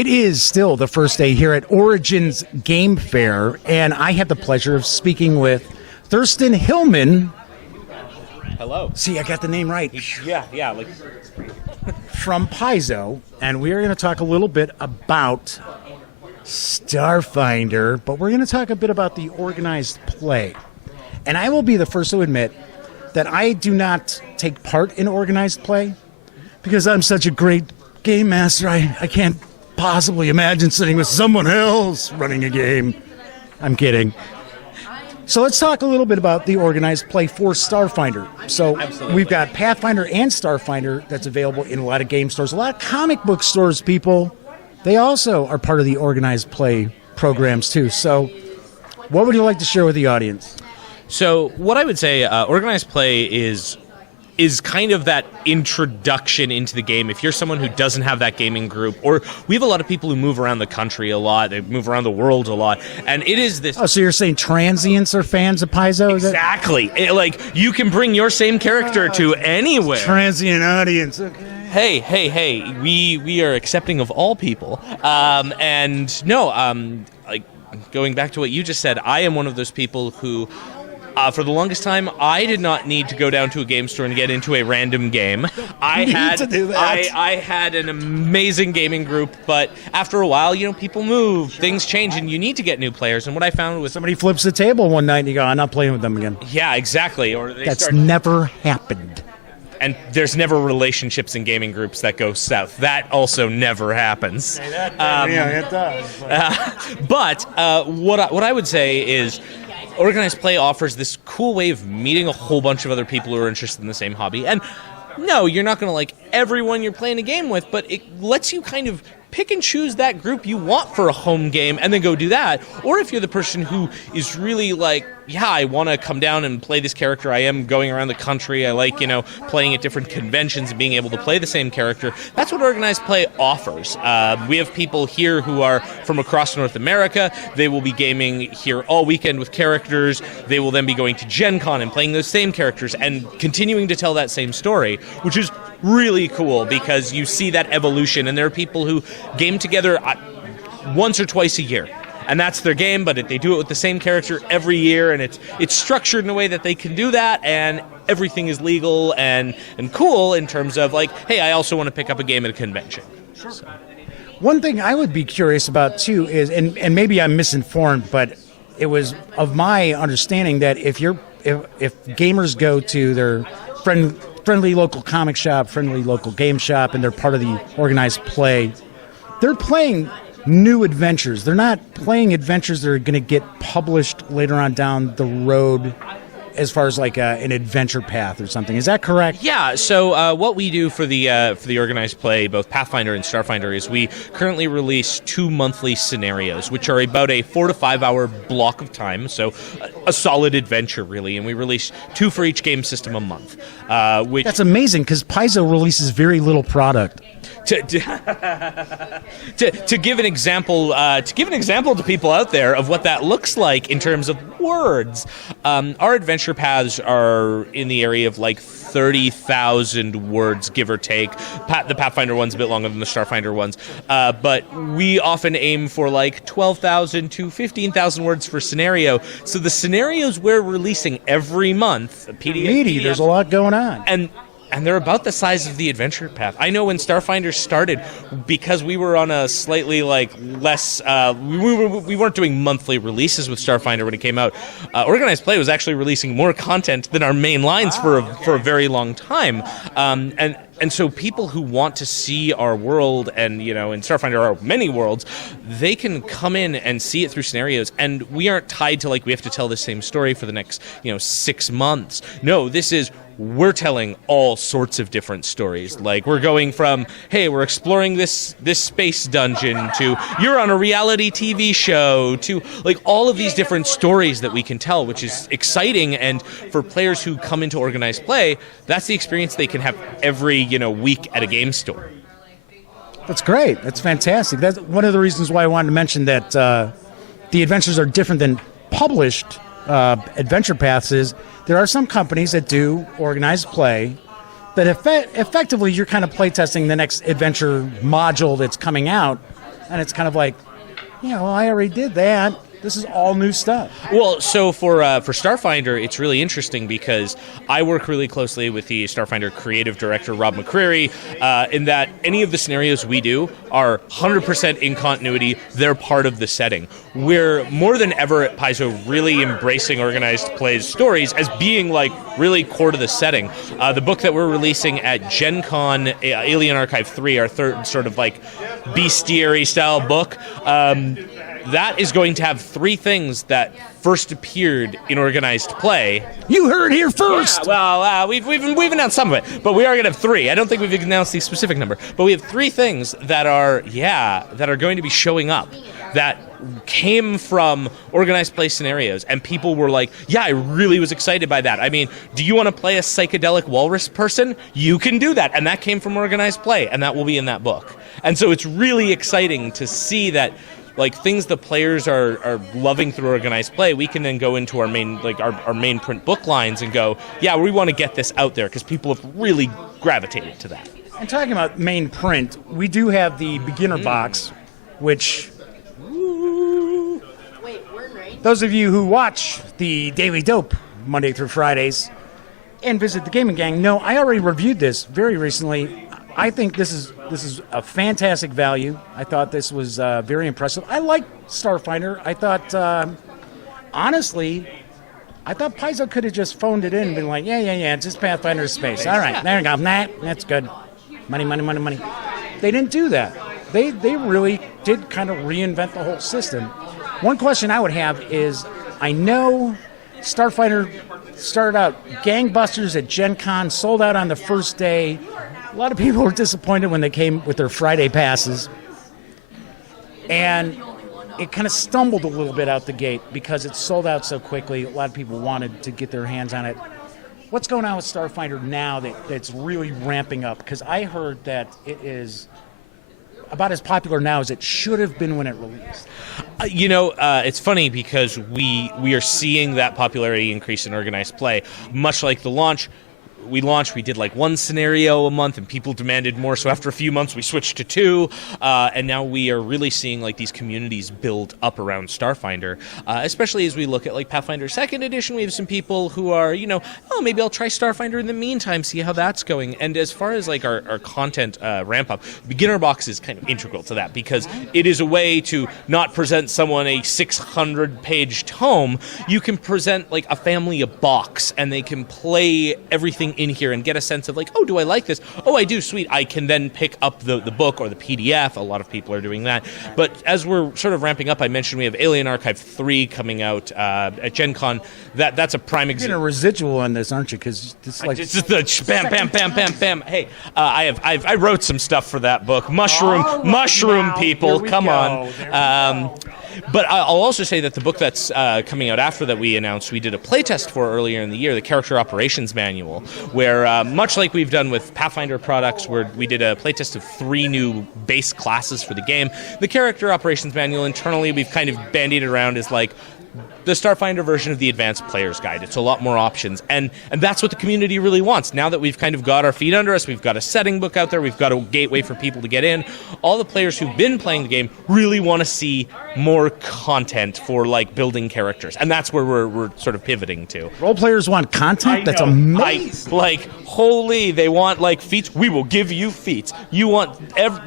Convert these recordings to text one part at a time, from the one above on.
It is still the first day here at Origins Game Fair, and I have the pleasure of speaking with Thurston Hillman. Hello. See, I got the name right. Yeah. From Paizo, and we are going to talk a little bit about Starfinder, but we're going to talk a bit about the organized play. And I will be the first to admit that I do not take part in organized play because I'm such a great game master. I can't possibly imagine sitting with someone else running a game. I'm kidding. So let's talk a little bit about the organized play for Starfinder. So Absolutely. We've got Pathfinder and Starfinder that's available in a lot of game stores, a lot of comic book stores, people. They also are part of the organized play programs too. So what would you like to share with the audience? So what I would say, organized play is kind of that introduction into the game. If you're someone who doesn't have that gaming group, or we have a lot of people who move around the country a lot, they move around the world a lot, and it is this... Oh, so you're saying transients are fans of Paizo? Exactly. You can bring your same character to anywhere. Transient audience, okay. Hey, we are accepting of all people. Going back to what you just said, I am one of those people who... for the longest time, I did not need to go down to a game store and get into a random game. I had an amazing gaming group, but after a while, people move, things change, and you need to get new players. And what I found was somebody flips the table one night and you go, I'm not playing with them again. Yeah, exactly. That's never happened. And there's never relationships in gaming groups that go south. That also never happens. It does. But what I would say is, organized play offers this cool way of meeting a whole bunch of other people who are interested in the same hobby. And no, you're not going to like everyone you're playing a game with, but it lets you kind of pick and choose that group you want for a home game and then go do that. Or if you're the person who is really like, yeah, I want to come down and play this character. I am going around the country. I like, playing at different conventions and being able to play the same character. That's what organized play offers. We have people here who are from across North America. They will be gaming here all weekend with characters. They will then be going to Gen Con and playing those same characters and continuing to tell that same story, which is really cool because you see that evolution. And there are people who game together once or twice a year. And that's their game, but they do it with the same character every year, and it's structured in a way that they can do that, and everything is legal and cool in terms of like, hey, I also want to pick up a game at a convention. Sure. So. One thing I would be curious about too is, and maybe I'm misinformed, but it was of my understanding that if gamers go to their friendly local comic shop, friendly local game shop, and they're part of the organized play, they're playing new adventures. They're not playing adventures that are going to get published later on down the road as far as like an adventure path or something. Is that correct? Yeah, so what we do for the organized play, both Pathfinder and Starfinder, is we currently release 2 monthly scenarios, which are about a 4 to 5 hour block of time, so a solid adventure, really, and we release 2 for each game system a month. That's amazing, because Paizo releases very little product. To give an example, to people out there of what that looks like in terms of words, our adventure paths are in the area of like 30,000 words, give or take. The Pathfinder one's a bit longer than the Starfinder ones, but we often aim for like 12,000 to 15,000 words for scenario. So the scenarios we're releasing every month, PDF, there's a lot going on, and they're about the size of the adventure path. I know when Starfinder started, because we were on a slightly less, we weren't doing monthly releases with Starfinder when it came out. Organized Play was actually releasing more content than our main lines for a very long time. And so people who want to see our world, and in Starfinder are many worlds, they can come in and see it through scenarios. And we aren't tied to we have to tell the same story for the next 6 months. No, this is, we're telling all sorts of different stories. Like, we're going from, hey, we're exploring this space dungeon, to you're on a reality TV show, to all of these different stories that we can tell, which is exciting. And for players who come into organized play, that's the experience they can have every week at a game store. That's great. That's fantastic. That's one of the reasons why I wanted to mention that the adventures are different than published adventure paths. Is there are some companies that do organized play that effectively you're kind of playtesting the next adventure module that's coming out, and it's kind of like, yeah, well, I already did that. This is all new stuff. Well, so for Starfinder, it's really interesting because I work really closely with the Starfinder creative director, Rob McCreary, in that any of the scenarios we do are 100% in continuity. They're part of the setting. We're more than ever at Paizo really embracing Organized Play's stories as being like really core to the setting. The book that we're releasing at Gen Con, Alien Archive 3, our third sort of like bestiary style book, that is going to have 3 things that first appeared in Organized Play. You heard here first. Yeah, well, we've announced some of it, but we are going to have 3. I don't think we've announced the specific number, but we have 3 things that are going to be showing up that came from Organized Play scenarios, and people were like, yeah, I really was excited by that. I mean, do you want to play a psychedelic walrus person? You can do that, and that came from Organized Play, and that will be in that book. And so it's really exciting to see that like things the players are loving through Organized Play, we can then go into our main our main print book lines and go, yeah, we want to get this out there because people have really gravitated to that. And talking about main print, we do have the beginner box, which those of you who watch the Daily Dope Monday through Fridays and visit the Gaming Gang know I already reviewed this very recently. I think this is a fantastic value. I thought this was very impressive. I like Starfinder. I thought, honestly, I thought Paizo could have just phoned it in and been like, yeah, it's just Pathfinder Space. All right, there you go. Nah, that's good. Money. They didn't do that. They really did kind of reinvent the whole system. One question I would have is, I know Starfinder started out gangbusters at Gen Con, sold out on the first day. A lot of people were disappointed when they came with their Friday passes. And it kind of stumbled a little bit out the gate because it sold out so quickly. A lot of people wanted to get their hands on it. What's going on with Starfinder now that's really ramping up? Because I heard that it is about as popular now as it should have been when it released. It's funny because we are seeing that popularity increase in Organized Play, much like the launch. We did like 1 scenario a month and people demanded more, so after a few months we switched to 2, and now we are really seeing like these communities build up around Starfinder, especially as we look at like Pathfinder 2nd Edition. We have some people who are, maybe I'll try Starfinder in the meantime, see how that's going. And as far as like our content ramp up, Beginner Box is kind of integral to that because it is a way to not present someone a 600-page tome. You can present like a family a box and they can play everything in here and get a sense of like, oh, do I like this? Oh, I do, sweet. I can then pick up the book or the PDF. A lot of people are doing that. But as we're sort of ramping up, I mentioned we have Alien Archive 3 coming out at Gen Con. That's a prime example. You're getting a residual on this, aren't you? Because it's like it's just the bam. Hey, I wrote some stuff for that book. Mushroom people, come on. But I'll also say that the book that's coming out after that we announced, we did a playtest for earlier in the year, the Character Operations Manual, where much like we've done with Pathfinder products, where we did a playtest of 3 new base classes for the game, the Character Operations Manual internally we've kind of bandied around as like the Starfinder version of the Advanced Player's Guide. It's a lot more options, and that's what the community really wants. Now that we've kind of got our feet under us, we've got a setting book out there, we've got a gateway for people to get in, all the players who've been playing the game really want to see more content for like building characters, and that's where we're sort of pivoting to. Role players want content? That's amazing. Holy, they want like feats. We will give you feats. You want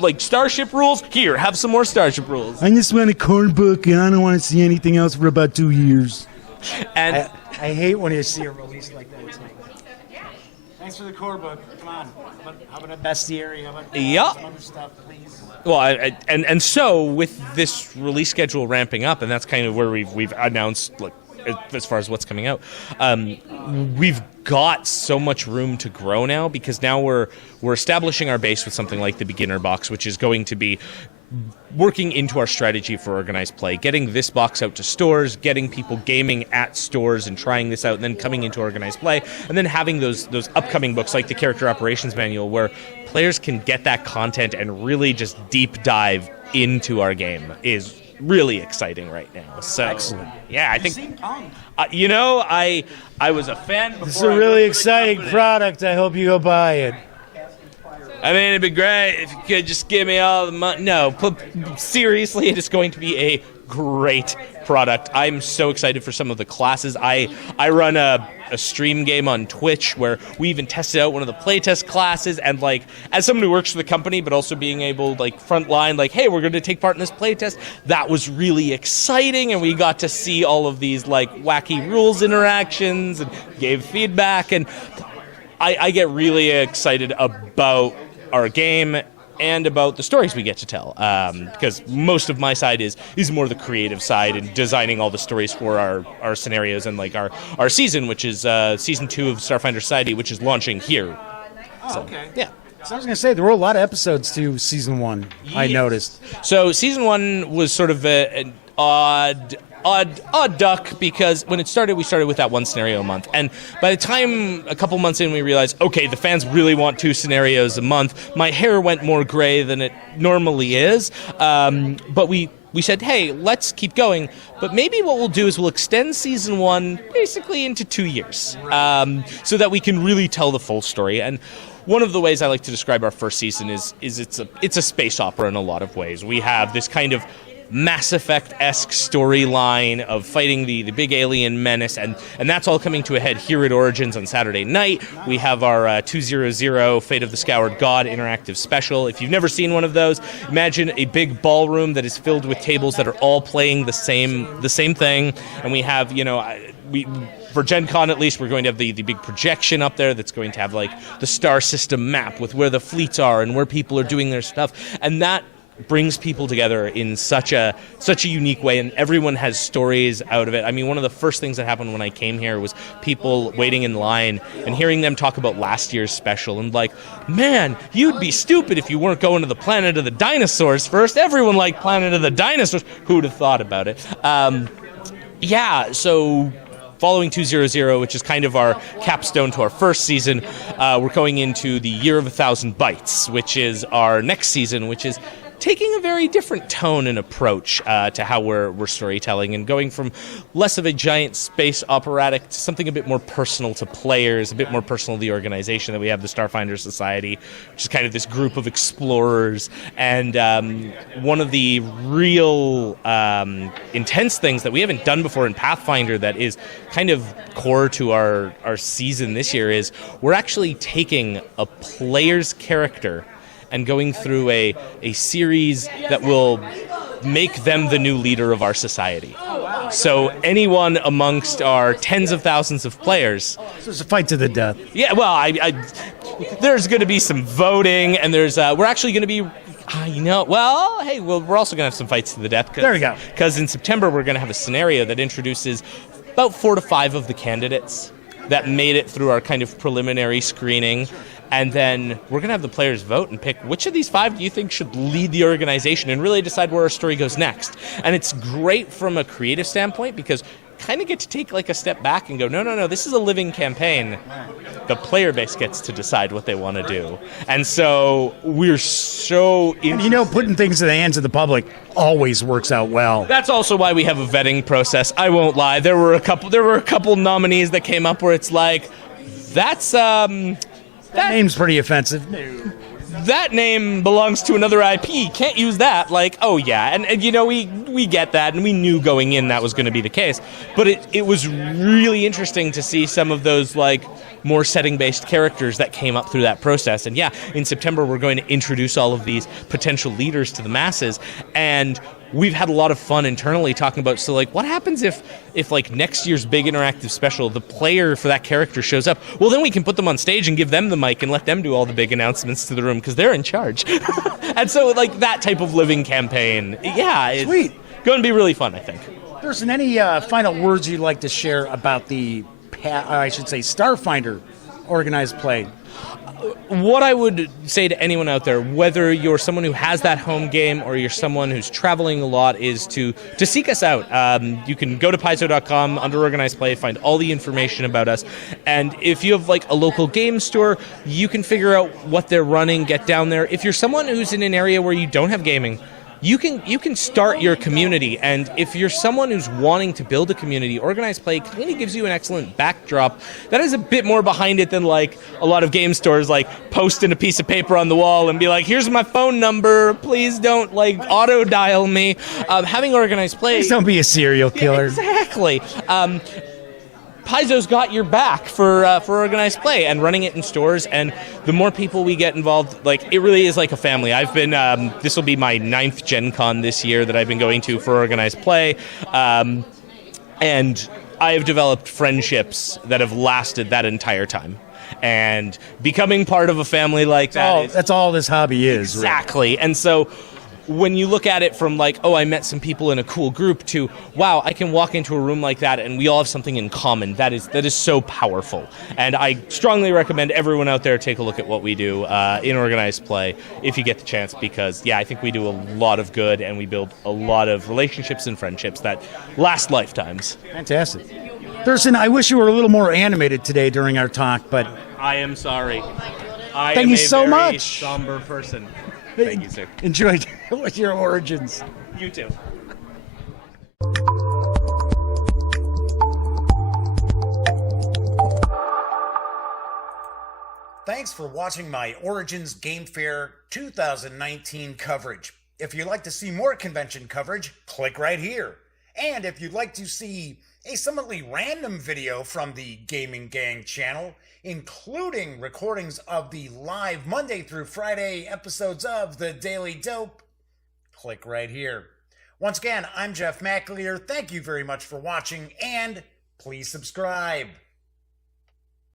like Starship rules? Here, have some more Starship rules. I just want a core book and I don't want to see anything else for about 2 years. And I hate when you see a release like that. It's like, thanks for the core book. Come on. How about a bestiary? How about some other stuff, please? Well, and so with this release schedule ramping up, and that's kind of where we've announced, like, as far as what's coming out, we've got so much room to grow now because now we're establishing our base with something like the Beginner Box, which is going to be working into our strategy for Organized Play, getting this box out to stores, getting people gaming at stores and trying this out, and then coming into Organized Play, and then having those upcoming books like the Character Operations Manual where players can get that content and really just deep dive into our game is really exciting right now. So, excellent. Yeah, I think, I was a fan before. This is a really exciting product. I hope you go buy it. I mean, it'd be great if you could just give me all the money. No, seriously, it is going to be a great product. I'm so excited for some of the classes. I run a stream game on Twitch where we even tested out one of the playtest classes, and like as someone who works for the company but also being able like frontline, like, hey, we're going to take part in this playtest, that was really exciting, and we got to see all of these like wacky rules interactions and gave feedback, and I get really excited about our game and about the stories we get to tell, because most of my side is more the creative side and designing all the stories for our scenarios and like our season, which is season 2 of Starfinder Society, which is launching here. Oh, okay. Yeah. So I was going to say, there were a lot of episodes to season 1, I noticed. So season 1 was sort of an odd duck, because when it started, we started with that one scenario a month, and by the time a couple months in, we realized, okay, the fans really want 2 scenarios a month. My hair went more gray than it normally is, but we said, hey, let's keep going, but maybe what we'll do is we'll extend season 1 basically into 2 years, so that we can really tell the full story. And one of the ways I like to describe our first season is it's a space opera in a lot of ways. We have this kind of Mass Effect-esque storyline of fighting the big alien menace, and that's all coming to a head here at Origins on Saturday night. We have our 200 Fate of the Scoured God interactive special. If you've never seen one of those, imagine a big ballroom that is filled with tables that are all playing the same thing, and we have, for Gen Con at least, we're going to have the big projection up there that's going to have like the star system map with where the fleets are and where people are doing their stuff, and that brings people together in such a unique way, and everyone has stories out of it. I mean, one of the first things that happened when I came here was people waiting in line and hearing them talk about last year's special, and like, man, you'd be stupid if you weren't going to the Planet of the Dinosaurs first. Everyone liked Planet of the Dinosaurs. Who'd have thought about it? So following 200, which is kind of our capstone to our first season, we're going into the Year of 1,000 Bytes, which is our next season, which is taking a very different tone and approach to how we're storytelling, and going from less of a giant space operatic to something a bit more personal to players, a bit more personal to the organization that we have, the Starfinder Society, which is kind of this group of explorers. And one of the real intense things that we haven't done before in Pathfinder that is kind of core to our season this year is we're actually taking a player's character and going through a series that will make them the new leader of our society. So anyone amongst our tens of thousands of players... So it's a fight to the death. Yeah, well, there's going to be some voting, and we're actually going to be... we're also going to have some fights to the death. There we go. Because in September, we're going to have a scenario that introduces about 4 to 5 of the candidates that made it through our kind of preliminary screening. And then we're going to have the players vote and pick which of these 5 do you think should lead the organization and really decide where our story goes next. And it's great from a creative standpoint because kind of get to take like a step back and go, no, this is a living campaign. The player base gets to decide what they want to do. And so we're so... putting things in the hands of the public always works out well. That's also why we have a vetting process. I won't lie. There were a couple nominees that came up where it's like, that name's pretty offensive. That name belongs to another IP. Can't use that. Like, oh yeah, and we get that, and we knew going in that was going to be the case. But it was really interesting to see some of those like more setting-based characters that came up through that process. And yeah, in September we're going to introduce all of these potential leaders to the masses, and we've had a lot of fun internally talking about, so like, what happens if like next year's big interactive special, the player for that character shows up? Well, then we can put them on stage and give them the mic and let them do all the big announcements to the room because they're in charge. And so like that type of living campaign, it's sweet. Going to be really fun, I think. Thurston, any final words you'd like to share about the, Starfinder Organized Play? What I would say to anyone out there, whether you're someone who has that home game or you're someone who's traveling a lot, is to seek us out. You can go to Paizo.com under Organized Play, find all the information about us. And if you have like a local game store, you can figure out what they're running, get down there. If you're someone who's in an area where you don't have gaming, you can start your community. And if you're someone who's wanting to build a community, Organized Play kind of gives you an excellent backdrop that is a bit more behind it than like a lot of game stores, like posting a piece of paper on the wall and be like, here's my phone number, please don't like auto dial me. Having Organized Play, Please don't be a serial killer. exactly. Paizo's got your back for Organized Play and running it in stores, and the more people we get involved, like, it really is like a family. I've been, this will be my 9th Gen Con this year that I've been going to for Organized Play, and I have developed friendships that have lasted that entire time. And becoming part of a family like that That's all this hobby is. exactly. And so when you look at it from like, oh, I met some people in a cool group, to, wow, I can walk into a room like that and we all have something in common, that is so powerful. And I strongly recommend everyone out there take a look at what we do in Organized Play if you get the chance, because, yeah, I think we do a lot of good and we build a lot of relationships and friendships that last lifetimes. Fantastic. Thurston, I wish you were a little more animated today during our talk, but I am sorry. I Thank am you a so very much. somber person. Thank you, sir. enjoyed your origins. You too. Thanks for watching my Origins Game Fair 2019 coverage. If you'd like to see more convention coverage, click right here. And if you'd like to see a somewhatly random video from the Gaming Gang channel, including recordings of the live Monday through Friday episodes of The Daily Dope, click right here. Once again, I'm Jeff McAleer. Thank you very much for watching, and please subscribe.